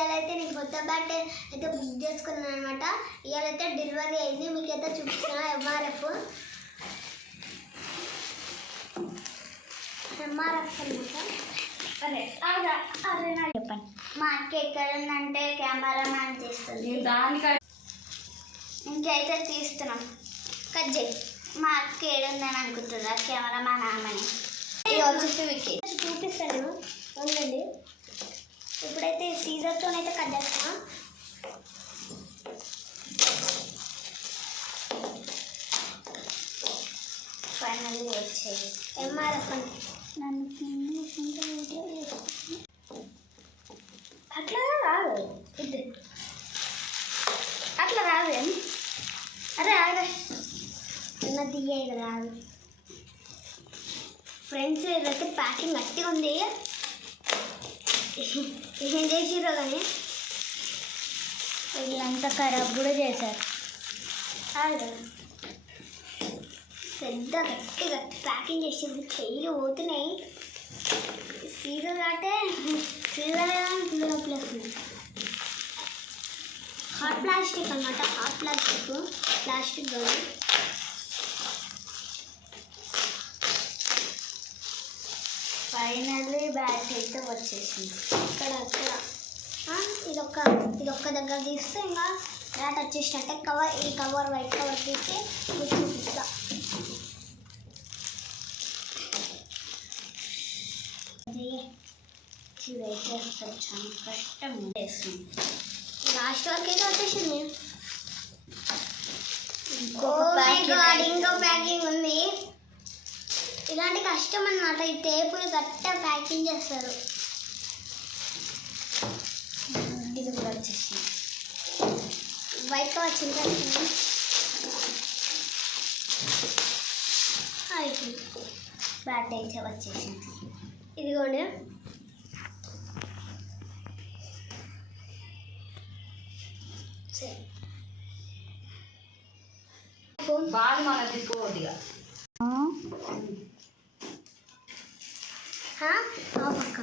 ఇవాళైతే నేను కొత్త బ్యాట్ అయితే బుక్ చేసుకున్నాను అనమాట. ఇవాళైతే డెలివరీ అయింది, మీకైతే చూపిస్తున్నా. ఎంఆర్ఎఫ్ అనమాట. అరే నాకు చెప్పండి, మా అక్క ఎక్కడ ఉందంటే కెమెరా మ్యాన్ తీస్తుంది, ఇంకైతే తీస్తున్నాం. కట్ చేయి. మా అక్క ఏడుందని అనుకుంటున్నా కెమెరా మ్యాన్ ఆమెని. ఇది వచ్చేసి విక్కీ చూపిస్తాను ఉండండి. ఇప్పుడైతే సీజర్తోనైతే కట్ చేస్తాను. ఫైనల్లీ వచ్చేది ఎంఆర్ఎఫ్ అని అట్లా రాదు, ఇది అట్లా రాదు అని. అరే అదే అన్నది ఇది రాదు ఫ్రెండ్స్. ఇదైతే ప్యాకింగ్ గట్టిగా ఉంది, ఏం చేసిరో కానీ వీళ్ళంతా ఖరాబ్ కూడా చేశారు. పెద్ద గట్టిగా ప్యాకింగ్ చేసింది, చెయ్యిలు పోతున్నాయి. సీజర్ కాబట్టి సీజర్ పిల్లలు వస్తుంది. హాట్ ప్లాస్టిక్ అన్నమాట, హాట్ ప్లాస్టిక్ కాదు. ఫైనల్లీ బ్యాట్ అయితే వచ్చేసింది. ఇక్కడ ఇదొక్క దగ్గర తీస్తే ఇంకా బ్యాట్ వచ్చేసినట్టే. ఈ కవర్ వైట్ కవర్ తీస్తే మీకు చూపిస్తా. ఇదైతే అసలు చాలా కష్టం చేస్తుంది. లాస్ట్ వరకు అయితే వచ్చేసింది. ఇంకో ప్యాకింగ్ ఉంది. ఇలాంటి కష్టం అన్నమాట. ఈ టేపులు గట్టిగా ప్యాకింగ్ చేస్తారు. ఇది కూడా వచ్చేసింది. వైట్ కవర్ వచ్చింది. బ్యాట్ అయితే వచ్చేసింది. ఇదిగోండి, బాగా మన తీసుకోవద్దుగా పక్క